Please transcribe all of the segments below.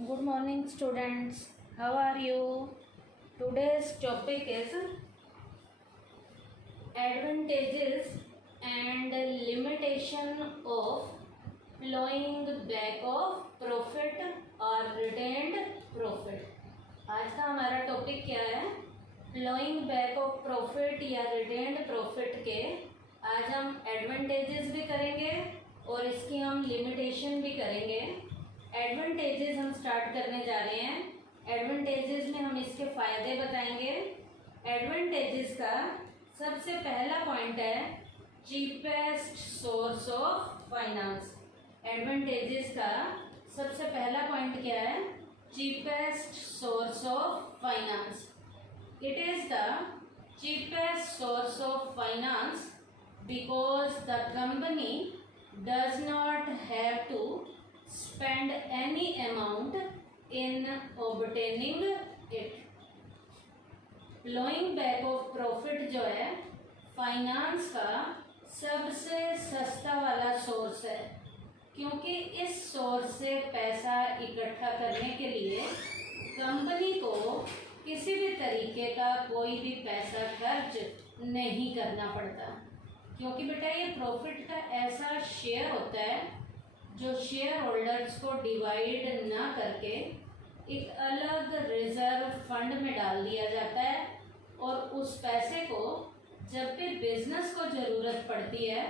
Good morning, students. How are you? Today's topic is advantages and limitation of plowing back of profit or retained profit. आज का हमारा topic क्या है? Ploughing back of profit या retained profit के आज हम एडवांटेजेस भी करेंगे और इसकी हम लिमिटेशन भी करेंगे। एडवांटेजेस हम स्टार्ट करने जा रहे हैं। एडवांटेजेस में हम इसके फ़ायदे बताएंगे। एडवांटेजेस का सबसे पहला पॉइंट है cheapest source of finance. Advantages का सबसे पहला पॉइंट क्या है? Cheapest source of finance. It is the cheapest source of finance because the company does not have to spend any amount in obtaining it. Plowing back of profit जो है finance का सबसे सस्ता वाला सोर्स है, क्योंकि इस सोर्स से पैसा इकट्ठा करने के लिए कंपनी को किसी भी तरीके का कोई भी पैसा खर्च नहीं करना पड़ता। क्योंकि बेटा ये प्रॉफिट का ऐसा शेयर होता है जो शेयर होल्डर्स को डिवाइड ना करके एक अलग रिजर्व फंड में डाल दिया जाता है और उस पैसे को जब भी बिजनेस को ज़रूरत पड़ती है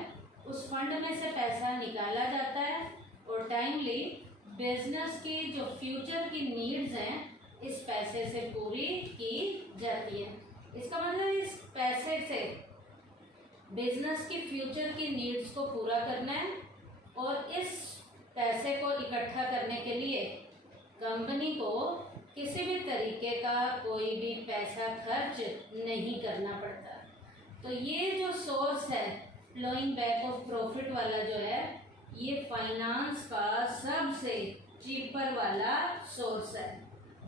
उस फंड में से पैसा निकाला जाता है और टाइमली बिजनेस की जो फ्यूचर की नीड्स हैं इस पैसे से पूरी की जाती है। इसका मतलब इस पैसे से बिजनेस की फ्यूचर की नीड्स को पूरा करना है और इस पैसे को इकट्ठा करने के लिए कंपनी को किसी भी तरीके का कोई भी पैसा खर्च नहीं करना पड़ता। तो ये जो सोर्स है प्लोइंग बैक ऑफ प्रॉफिट वाला जो है ये फाइनेंस का सबसे चीपर वाला सोर्स है।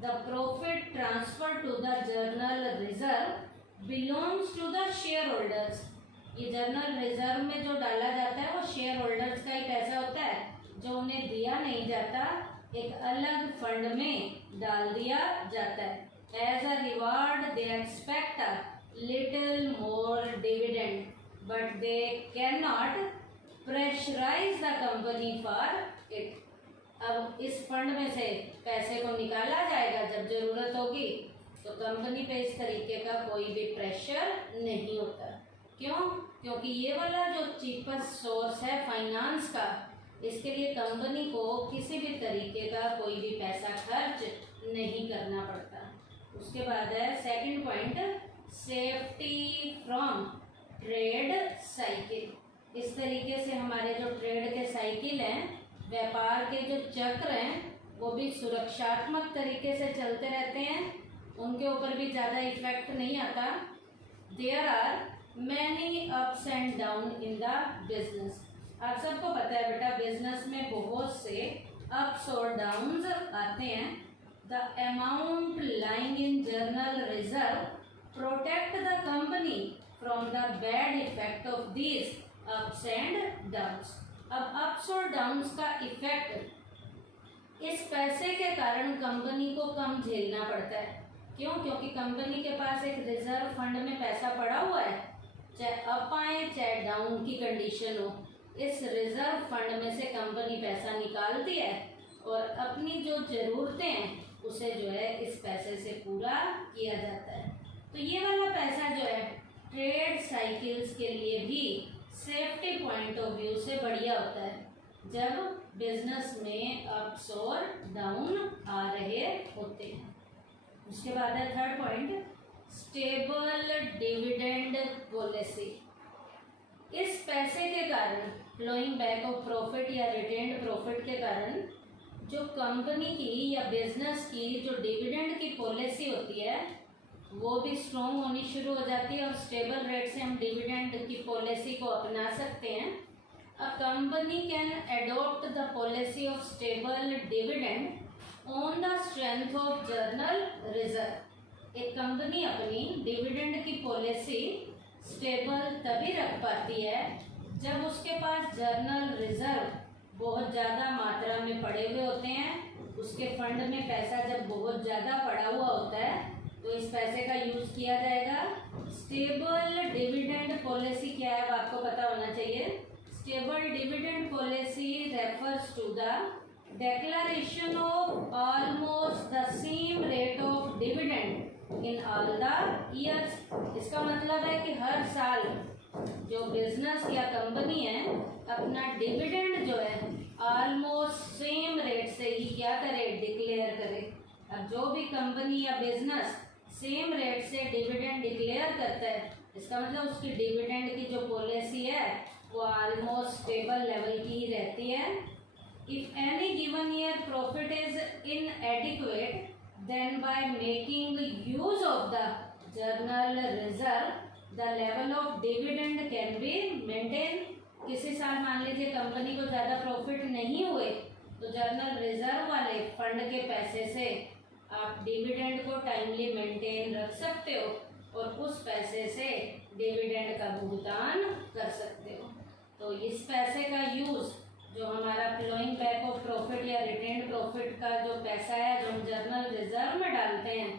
The profit transferred to the journal reserve belongs to the shareholders. ये जर्नल रिजर्व में जो डाला जाता है वो शेयर होल्डर्स का ही पैसा होता है जो उन्हें दिया नहीं जाता, एक अलग फंड में डाल दिया जाता है। As a reward they expect a little more dividend, but they cannot pressurize the company for it. अब इस फंड में से पैसे को निकाला जाएगा जब जरूरत होगी, तो कंपनी पे इस तरीके का कोई भी प्रेशर नहीं होता। क्यों? क्योंकि ये वाला जो चीपेस्ट सोर्स है फाइनेंस का, इसके लिए कंपनी को किसी भी तरीके का कोई भी पैसा खर्च नहीं करना पड़ता। उसके बाद है second point, safety from trade cycle. इस तरीके से हमारे जो ट्रेड के साइकिल हैं, व्यापार के जो चक्र हैं, वो भी सुरक्षात्मक तरीके से चलते रहते हैं, उनके ऊपर भी ज़्यादा इफेक्ट नहीं आता। There are many ups and down in the business. आप सबको पता है बेटा बिजनेस में बहुत से अप्स और डाउन्स आते हैं। The amount lying in journal reserve protect the company from the bad effect of these ups and downs. अब अप्स और डाउन्स का इफेक्ट इस पैसे के कारण कंपनी को कम झेलना पड़ता है। क्यों? क्योंकि कंपनी के पास एक रिजर्व फंड में पैसा पड़ा हुआ है, चाहे अप आए चाहे डाउन की कंडीशन हो, इस रिजर्व फंड में से कंपनी पैसा निकालती है और अपनी जो ज़रूरतें हैं उसे जो है इस पैसे से पूरा किया जाता है। तो ये वाला पैसा जो है ट्रेड साइकिल्स के लिए भी सेफ्टी पॉइंट ऑफ व्यू से बढ़िया होता है जब बिजनेस में अप्स और डाउन आ रहे होते हैं। उसके बाद है third point, stable dividend policy. इस पैसे के कारण फ्लोइंग बैक ऑफ प्रॉफिट या रिटेन्ड प्रॉफिट के कारण जो कंपनी की या बिजनेस की जो डिविडेंड की पॉलिसी होती है वो भी स्ट्रॉन्ग होनी शुरू हो जाती है और स्टेबल रेट से हम डिविडेंड की पॉलिसी को अपना सकते हैं। A company can adopt the policy of stable dividend on the strength of journal reserve. एक कंपनी अपनी डिविडेंड की पॉलिसी स्टेबल तभी रख पाती है जब उसके पास जर्नल रिजर्व बहुत ज़्यादा मात्रा में पड़े हुए होते हैं, उसके फंड में पैसा जब बहुत ज़्यादा पड़ा हुआ होता है तो इस पैसे का यूज किया जाएगा। स्टेबल डिविडेंड पॉलिसी क्या है वो आपको पता होना चाहिए। Stable dividend policy refers to the declaration of almost the same rate of dividend in all the years। इसका मतलब है कि हर साल जो बिजनेस या कंपनी है अपना डिविडेंड जो है ऑलमोस्ट सेम रेट से ही क्या करे, डिक्लेयर करे। अब जो भी कंपनी या बिजनेस सेम रेट से डिविडेंड डिक्लेयर करता है इसका मतलब उसकी डिविडेंड की जो पॉलिसी है वो ऑलमोस्ट स्टेबल लेवल की ही रहती है। If any given year profit is inadequate, then by making use of the journal reserve, the level of dividend can be maintained। किसी साल मान लीजिए कंपनी को ज़्यादा प्रॉफिट नहीं हुए तो जर्नल रिजर्व वाले फंड के पैसे से आप डिविडेंड को टाइमली मेंटेन रख सकते हो और उस पैसे से डिविडेंड का भुगतान कर सकते हो। तो इस पैसे का यूज़ जो हमारा फ्लोइंग बैक ऑफ प्रॉफिट या रिटेन्ड प्रॉफिट का जो पैसा है जो हम जर्नल रिजर्व में डालते हैं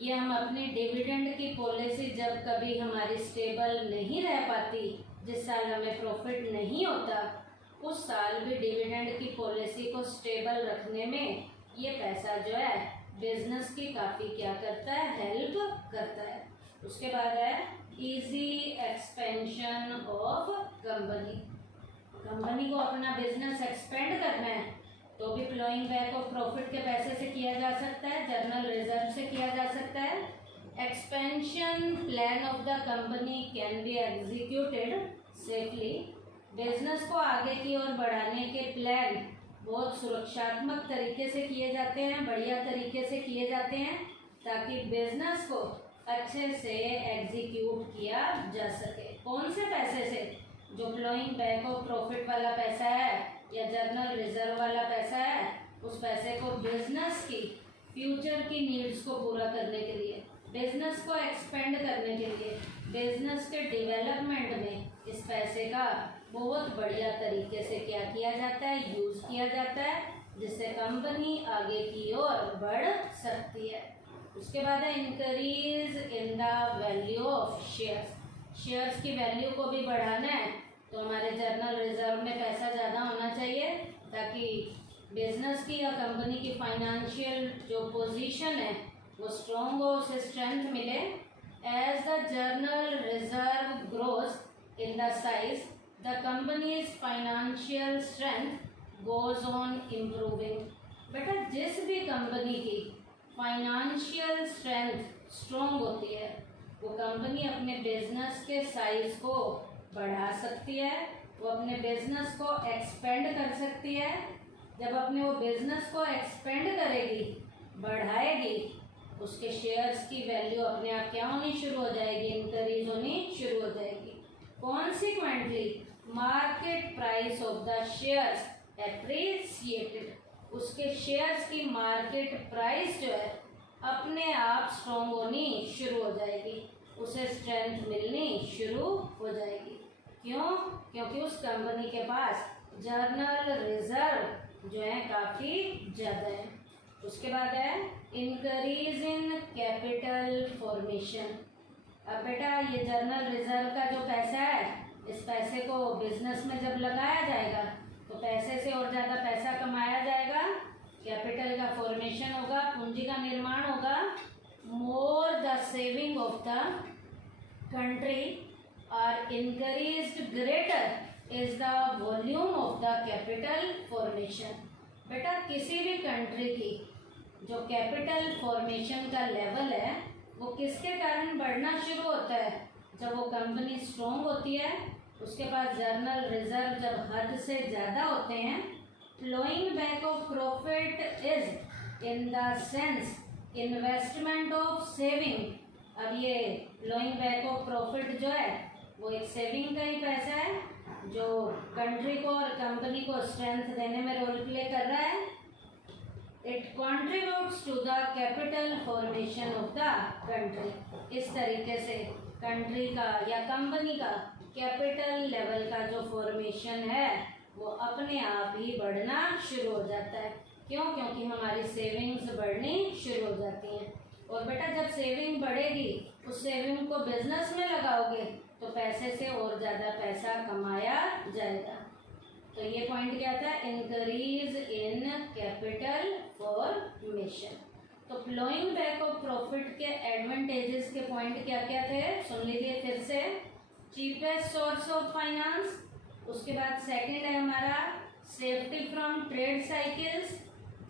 ये हम अपनी डिविडेंड की पॉलिसी जब कभी हमारी स्टेबल नहीं रह पाती, जिस साल हमें प्रॉफिट नहीं होता उस साल भी डिविडेंड की पॉलिसी को स्टेबल रखने में ये पैसा जो है बिजनेस की काफ़ी क्या करता है, हेल्प करता है। उसके बाद है easy expansion of company. Company को अपना बिजनेस एक्सपेंड करना है तो भी फ्लोइंग बैक ऑफ प्रॉफिट के पैसे से किया जा सकता है, जर्नल रिजर्व से किया जा सकता है। Expansion plan of the company can be executed safely. Business को आगे की ओर बढ़ाने के प्लान बहुत सुरक्षात्मक तरीके से किए जाते हैं, बढ़िया तरीके से किए जाते हैं ताकि बिजनेस को अच्छे से एग्जीक्यूट किया जा सके। कौन से पैसे से? जो फ्लोइंग बैक ऑफ प्रॉफिट वाला पैसा है या जर्नल रिजर्व वाला पैसा है उस पैसे को बिजनेस की फ्यूचर की नीड्स को पूरा करने के लिए, बिजनेस को एक्सपेंड करने के लिए, बिजनेस के डेवलपमेंट में इस पैसे का बहुत बढ़िया तरीके से क्या किया जाता है, यूज़ किया जाता है जिससे कंपनी आगे की ओर बढ़ सकती है। उसके बाद है increase in the value of shares. Shares की वैल्यू को भी बढ़ाना है तो हमारे जर्नल रिजर्व में पैसा ज़्यादा होना चाहिए ताकि बिजनेस की या कंपनी की फाइनेंशियल जो पोजीशन है वो स्ट्रॉन्ग हो, उसे स्ट्रेंथ मिले। As the general reserve grows in the size the company's financial strength goes on improving. बेटा जिस भी कंपनी की फाइनेंशियल स्ट्रेंथ स्ट्रॉन्ग होती है वो कंपनी अपने बिजनेस के साइज को बढ़ा सकती है, वो अपने बिजनेस को एक्सपेंड कर सकती है। जब अपने वो बिजनेस को एक्सपेंड करेगी, बढ़ाएगी, उसके शेयर्स की वैल्यू अपने आप क्या होनी शुरू हो जाएगी, इंक्रीज होनी शुरू हो जाएगी। Consequently market price of the shares appreciated. उसके शेयर्स की मार्केट प्राइस जो है अपने आप स्ट्रॉन्ग होनी शुरू हो जाएगी, उसे स्ट्रेंथ मिलनी शुरू हो जाएगी। क्यों? क्योंकि उस कंपनी के पास जर्नल रिजर्व जो है काफ़ी ज़्यादा है। उसके बाद है इंक्रीज इन कैपिटल फॉर्मेशन। अब बेटा ये जर्नल रिजर्व का जो पैसा है इस पैसे को बिजनेस में जब लगाया जाएगा तो पैसे से और ज़्यादा पैसा कमाया जाएगा, कैपिटल का फॉर्मेशन होगा, पूंजी का निर्माण होगा। More the saving of the country are increased greater is the volume of the capital formation. बेटा किसी भी कंट्री की जो कैपिटल फॉर्मेशन का लेवल है वो किसके कारण बढ़ना शुरू होता है? जब वो कंपनी स्ट्रॉन्ग होती है, उसके पास जर्नल रिजर्व जब हद से ज़्यादा होते हैं। Flowing back of profit is in the sense investment of saving. अब ये फ्लोइंग बैक ऑफ प्रॉफिट जो है वो एक सेविंग का ही पैसा है जो कंट्री को और कंपनी को स्ट्रेंथ देने में रोल प्ले कर रहा है। It contributes to the capital formation of the country. इस तरीके से कंट्री का या कंपनी का कैपिटल लेवल का जो फॉर्मेशन है वो अपने आप ही बढ़ना शुरू हो जाता है। क्यों? क्योंकि हमारी सेविंग्स बढ़नी शुरू हो जाती हैं। और बेटा जब सेविंग बढ़ेगी, उस सेविंग को बिजनेस में लगाओगे तो पैसे से और ज़्यादा पैसा कमाया जाएगा। तो ये पॉइंट क्या था? Increase in capital formation. तो फ्लोइंग बैक ऑफ प्रॉफिट के एडवांटेजेस के पॉइंट क्या क्या थे? सुन लीजिए फिर से। चीपेस्ट सोर्स ऑफ फाइनेंस, उसके बाद सेकंड है हमारा safety from trade cycles,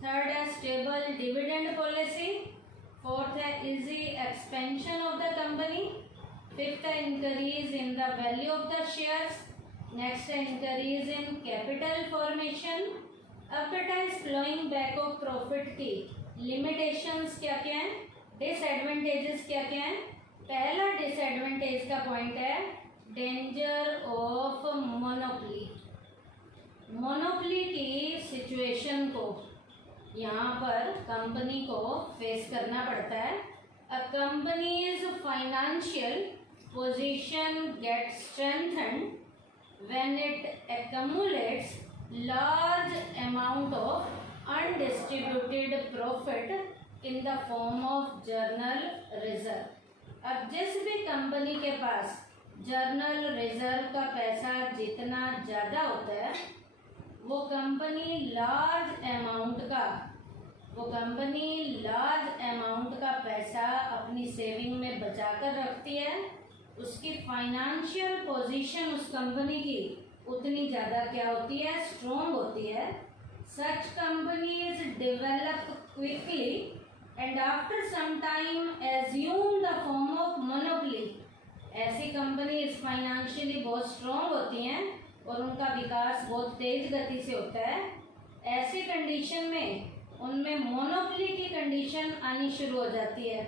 third है स्टेबल डिविडेंड पॉलिसी, फोर्थ है easy expansion of the company, fifth है increase in the value of the shares, next है इंक्रीज इन कैपिटल फॉर्मेशन। अब बेटा इस फ्लोइंग बैक ऑफ प्रॉफिट की limitations क्या क्या हैं, डिसएडवांटेजेस क्या क्या हैं? पहला डिसएडवांटेज का पॉइंट है डेंजर ऑफ मोनोपोली। मोनोपोली की सिचुएशन को यहाँ पर कंपनी को फेस करना पड़ता है। Uh company's financial position get strengthened when it accumulates large amount of undistributed profit in the form of journal reserve। अब जिस भी कंपनी के पास जर्नल रिजर्व का पैसा जितना ज़्यादा होता है, वो कंपनी लार्ज अमाउंट का पैसा अपनी सेविंग में बचा कर रखती है। उसकी फाइनेंशियल पोजीशन उस कंपनी की उतनी ज़्यादा क्या होती है? स्ट्रॉन्ग होती है। Such companies develop quickly and after some time assume the form of monopoly. ऐसी कंपनीज फाइनेंशियली बहुत स्ट्रॉन्ग होती हैं और उनका विकास बहुत तेज गति से होता है। ऐसी कंडीशन में उनमें मोनोपोली की कंडीशन आनी शुरू हो जाती है,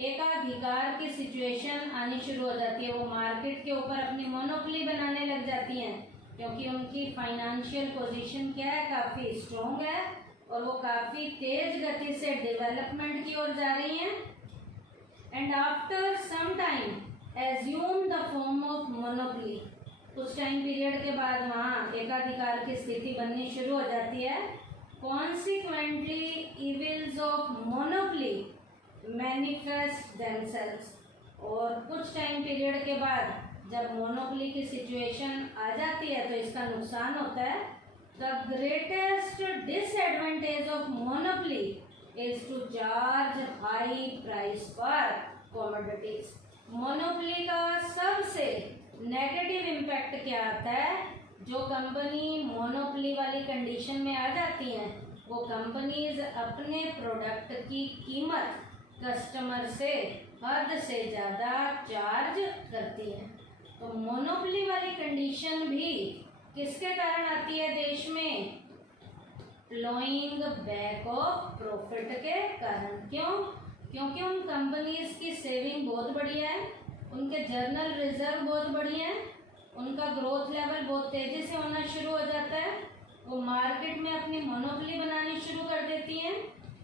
एकाधिकार की सिचुएशन आनी शुरू हो जाती है। वो मार्केट के ऊपर अपनी मोनोपोली बनाने लग जाती हैं क्योंकि उनकी फाइनेंशियल पोजीशन क्या है? काफ़ी स्ट्रॉन्ग है और वो काफ़ी तेज गति से डेवलपमेंट की ओर जा रही हैं। And after some time assume the form of monopoly. कुछ टाइम पीरियड के बाद वहाँ एकाधिकार की स्थिति बननी शुरू हो जाती है। Consequently evils of monopoly manifest themselves. और कुछ टाइम पीरियड के बाद जब मोनोपोली की सिचुएशन आ जाती है तो इसका नुकसान होता है। The greatest disadvantage of monopoly is to charge high price for commodities. Monopoly का सबसे नेगेटिव इम्पैक्ट क्या आता है? जो कंपनी मोनोपोली वाली कंडीशन में आ जाती हैं वो कंपनीज अपने प्रोडक्ट की कीमत कस्टमर से हद से ज़्यादा चार्ज करती है। तो मोनोपोली वाली कंडीशन भी किसके कारण आती है देश में? फ्लोइंग बैक ऑफ प्रॉफिट के कारण। क्यों? क्योंकि उन कंपनीज की सेविंग बहुत बढ़िया है, उनके जर्नल रिजर्व बहुत बढ़िया है, उनका ग्रोथ लेवल बहुत तेज़ी से होना शुरू हो जाता है। वो मार्केट में अपनी मोनोपोली बनानी शुरू कर देती हैं।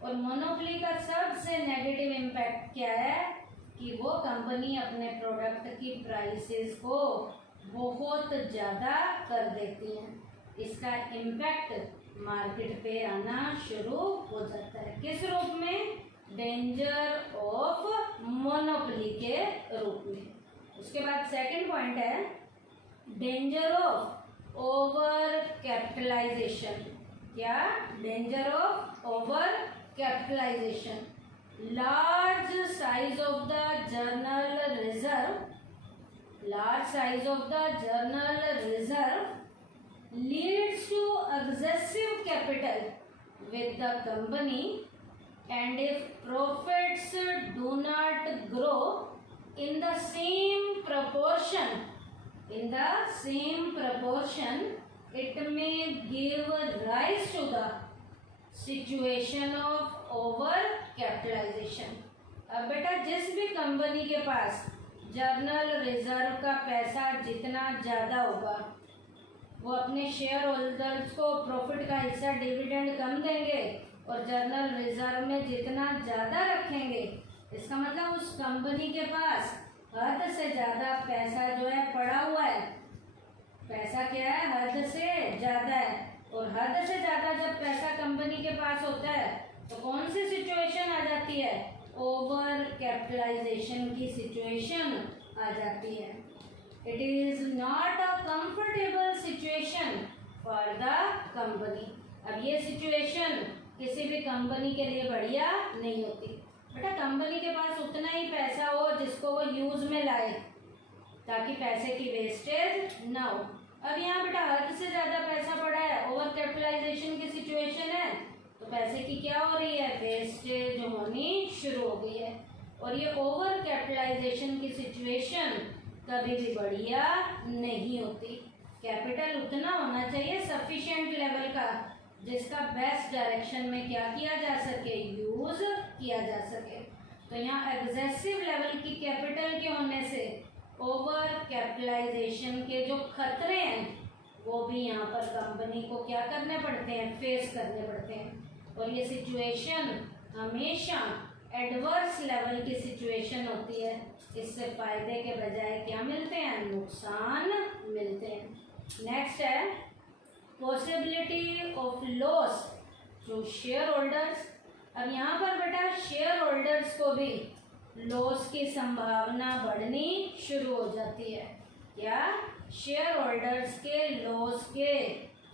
और मोनोपोली का सबसे नेगेटिव इम्पैक्ट क्या है कि वो कंपनी अपने प्रोडक्ट की प्राइसेस को बहुत ज़्यादा कर देती हैं। इसका इम्पैक्ट मार्केट पे आना शुरू हो जाता है। किस रूप में? डेंजर ऑफ मोनोपोली के रूप में। उसके बाद सेकंड पॉइंट है डेंजर ऑफ ओवर कैपिटलाइजेशन। क्या? Danger of over capitalization. Large size of the general reserve leads to excessive capital with the company, and if profits do not grow in the same proportion, it may give rise to the situation of over capitalization। अब बेटा जिस भी company के पास journal reserve का पैसा जितना ज़्यादा होगा वो अपने शेयर होल्डर्स को प्रॉफिट का हिस्सा डिविडेंड कम देंगे और जर्नल रिजर्व में जितना ज़्यादा रखेंगे, इसका मतलब उस कंपनी के पास हद से ज़्यादा पैसा जो है पड़ा हुआ है। पैसा क्या है? हद से ज़्यादा है। और हद से ज़्यादा जब पैसा कंपनी के पास होता है तो कौन सी सिचुएशन आ जाती है? ओवर कैपिटलाइजेशन की सिचुएशन आ जाती है। It is not a comfortable situation for the company. अब ये सिचुएशन किसी भी कंपनी के लिए बढ़िया नहीं होती। बेटा कंपनी के पास उतना ही पैसा हो जिसको वो यूज में लाए ताकि पैसे की वेस्टेज ना हो। अब यहाँ बेटा हद से ज़्यादा पैसा पड़ा है, ओवर कैपिटलाइजेशन की सिचुएशन है, तो पैसे की क्या हो रही है? वेस्टेज होनी शुरू हो गई है। और ये ओवर कैपिटलाइजेशन की सिचुएशन कभी भी बढ़िया नहीं होती। कैपिटल उतना होना चाहिए सफिशिएंट लेवल का जिसका बेस्ट डायरेक्शन में क्या किया जा सके? यूज किया जा सके। तो यहाँ एग्जेसिव लेवल की कैपिटल के होने से ओवर कैपिटलाइजेशन के जो खतरे हैं वो भी यहाँ पर कंपनी को क्या करने पड़ते हैं? फेस करने पड़ते हैं। और ये सिचुएशन हमेशा एडवर्स लेवल की सिचुएशन होती है। इससे फायदे के बजाय क्या मिलते हैं? नुकसान मिलते हैं। नेक्स्ट है possibility of loss to share holders. अब यहाँ पर बेटा शेयर होल्डर्स को भी लॉस की संभावना बढ़नी शुरू हो जाती है। क्या? शेयर होल्डर्स के लॉस के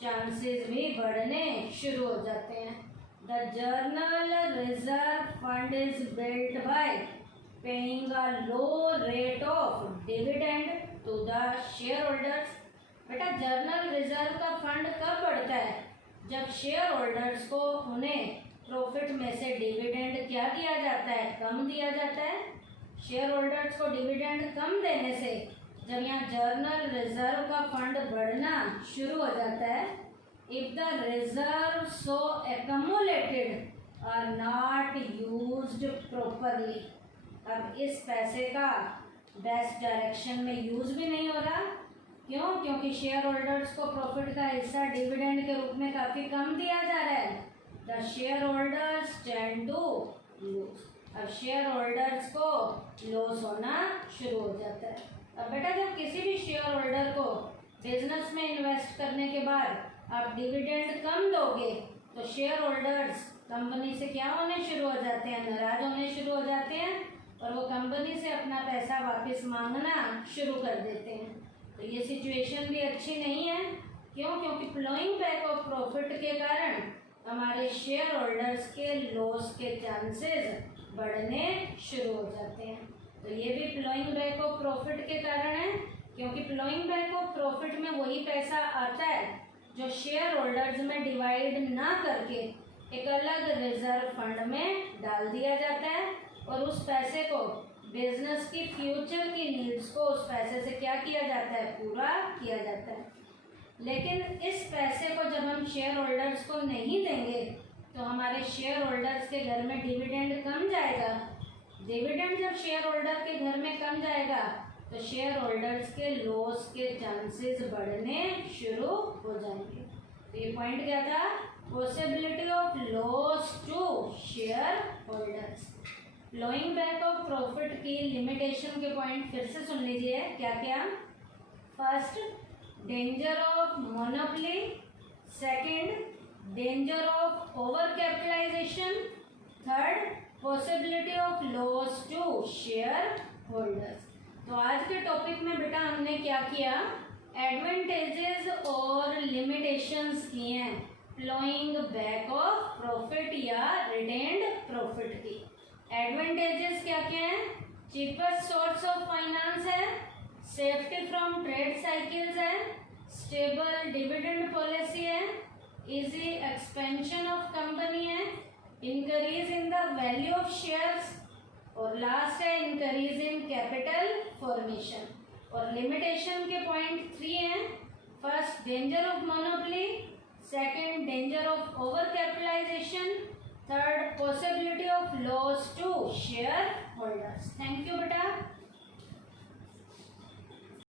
चांसेस भी बढ़ने शुरू हो जाते हैं। The general reserve fund is built by paying a low rate of dividend to the share holders. बेटा जर्नल रिजर्व का फंड कब बढ़ता है? जब शेयर होल्डर्स को उन्हें प्रॉफिट में से डिविडेंड क्या दिया जाता है? कम दिया जाता है। शेयर होल्डर्स को डिविडेंड कम देने से जब यहाँ जर्नल रिजर्व का फंड बढ़ना शुरू हो जाता है, if the reserve so accumulated are not used properly. अब इस पैसे का बेस्ट डायरेक्शन में यूज भी नहीं हो रहा। क्यों? क्योंकि शेयर होल्डर्स को प्रॉफिट का हिस्सा डिविडेंड के रूप में काफ़ी कम दिया जा रहा है। The share holders tend to lose. अब शेयर होल्डर्स को लॉस होना शुरू हो जाता है। अब बेटा जब किसी भी शेयर होल्डर को बिजनेस में इन्वेस्ट करने के बाद आप डिविडेंड कम दोगे तो शेयर होल्डर्स कंपनी से क्या होने शुरू हो जाते हैं? नाराज होने शुरू हो जाते हैं और वो कंपनी से अपना पैसा वापस मांगना शुरू कर देते हैं। तो ये सिचुएशन भी अच्छी नहीं है। क्यों? क्योंकि फ्लोइंग बैक ऑफ प्रॉफिट के कारण हमारे शेयर होल्डर्स के लॉस के चांसेस बढ़ने शुरू हो जाते हैं। तो ये भी फ्लोइंग बैक ऑफ प्रॉफिट के कारण है, क्योंकि फ्लोइंग बैक ऑफ प्रॉफिट में वही पैसा आता है जो शेयर होल्डर्स में डिवाइड ना करके एक अलग रिजर्व फंड में डाल दिया जाता है और उस पैसे को बिजनेस की फ्यूचर की नीड्स को उस पैसे से क्या किया जाता है? पूरा किया जाता है। लेकिन इस पैसे को जब हम शेयर होल्डर्स को नहीं देंगे तो हमारे शेयर होल्डर्स के घर में डिविडेंड कम जाएगा। डिविडेंड जब शेयर होल्डर के घर में कम जाएगा तो शेयर होल्डर्स के लॉस के चांसेस बढ़ने शुरू हो जाएंगे। तो ये पॉइंट क्या था? Possibility of loss to share holders. Flowing back of profit की लिमिटेशन के पॉइंट फिर से सुन लीजिए। क्या क्या? First, danger of monopoly. Second, danger of over capitalization. Third, possibility of loss to share holders. तो आज के टॉपिक में बेटा हमने क्या किया? एडवांटेजेस और लिमिटेशंस किए हैं फ्लोइंग बैक ऑफ प्रॉफिट या रिटेन्ड प्रॉफिट की। एडवांटेजेस क्या क्या हैं? चीपेस्ट सोर्स ऑफ फाइनेंस है, सेफ्टी फ्रॉम ट्रेड साइकिल्स है, स्टेबल डिविडेंड पॉलिसी है, इजी एक्सपेंशन ऑफ कंपनी है, increase in the value of shares और लास्ट है इंक्रीज इन कैपिटल फॉर्मेशन। और लिमिटेशन के पॉइंट 3 हैं। First, danger of monopoly. Second, danger of over capitalization. Third, possibility of loss to share holders. Thank you बेटा।